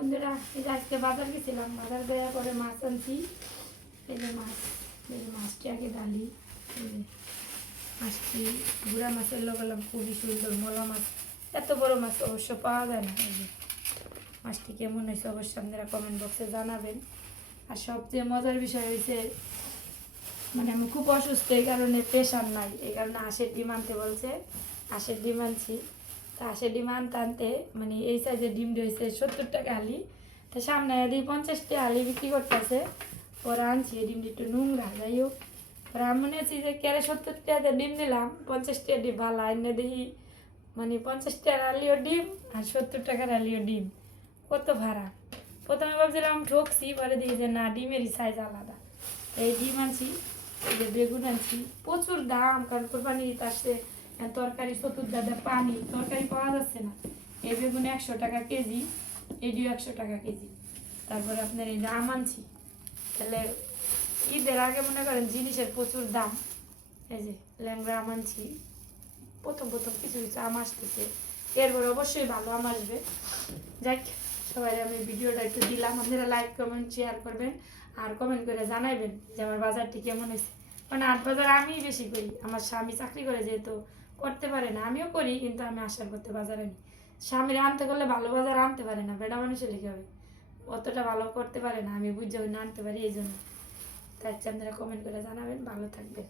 বন্ধুরা এই যে আজকে বাজার গেছিলাম, বাজার দেওয়ার পরে মাছ আনছি। এই যে মাছটি আগে ডালি। এই যে মাছটি গুড়া মাছের লোকালাম, খুবই সুন্দর মলা মাছ। এত বড় মাছ অবশ্য পাওয়া যায় না। এই যে মাছটি কেমন হয়েছে অবশ্যই আপনারা কমেন্ট বক্সে জানাবেন। আর সবচেয়ে মজার বিষয় হয়েছে, মানে আমি খুব অসুস্থ, এই কারণে প্রেশার নাই, এই কারণে হাঁসের ডিম আনতে বলছে। হাঁসের ডিম আনছি। তা হাঁসের ডিম আনতে মানে এই সাইজের ডিম রয়েছে 70 টাকা হালি। তা সামনে দিই 50 টাকা হালি বিক্রি করতেছে। পরে আনছি এই ডিমটি একটু নোংরা, যাই হোক। পরে আমি মনে হচ্ছি যে কেড়ে 70 টাকাতে ডিম নিলাম, 50 টাকা ডিম ভালো এনে দেখি মানে 50 টাকার আলিও ডিম আর 70 টাকার আলিও ডিম, কত ভাড়া। প্রথমে ভাবছিলাম ঠকছি, পরে দেখি যে না, ডিমেরই সাইজ আলাদা। এই ডিম আনছি, এই যে বেগুন আনছি। প্রচুর দাম, কারণ কোরবানি ঈদ আসছে, তরকারি চতুর্দাদা পানি, তরকারি পাওয়া যাচ্ছে না। এই বেগুন 100 টাকা কেজি, এডিও 100 টাকা কেজি। তারপরে আপনার এই যে আম আনছি। তাহলে ঈদের আগে মনে করেন জিনিসের প্রচুর দাম। এই যে ল্যাংড়া আম আনছি। প্রথম কিছু কিছু আম আসতেছে, এরপরে অবশ্যই ভালো আম আসবে। যাক, সবাই আমি ভিডিওটা একটু দিলাম, আপনারা লাইক কমেন্ট শেয়ার করবেন আর কমেন্ট করে জানাবেন যে আমার বাজারটি কেমন হয়েছে। কারণ হাট বাজার আমি বেশি করি, আমার স্বামী চাকরি করে যেহেতু করতে পারে না, আমিও করি কিন্তু আমি আশা করতে বাজারে নিই। স্বামীর আনতে করলে ভালো বাজার আনতে পারে না, বেটা মানুষের লিখে হবে, অতটা ভালো করতে পারে না, আমি বুঝে না আনতে পারি, এই জন্য। তাই আপনারা কমেন্ট করে জানাবেন, ভালো থাকবেন।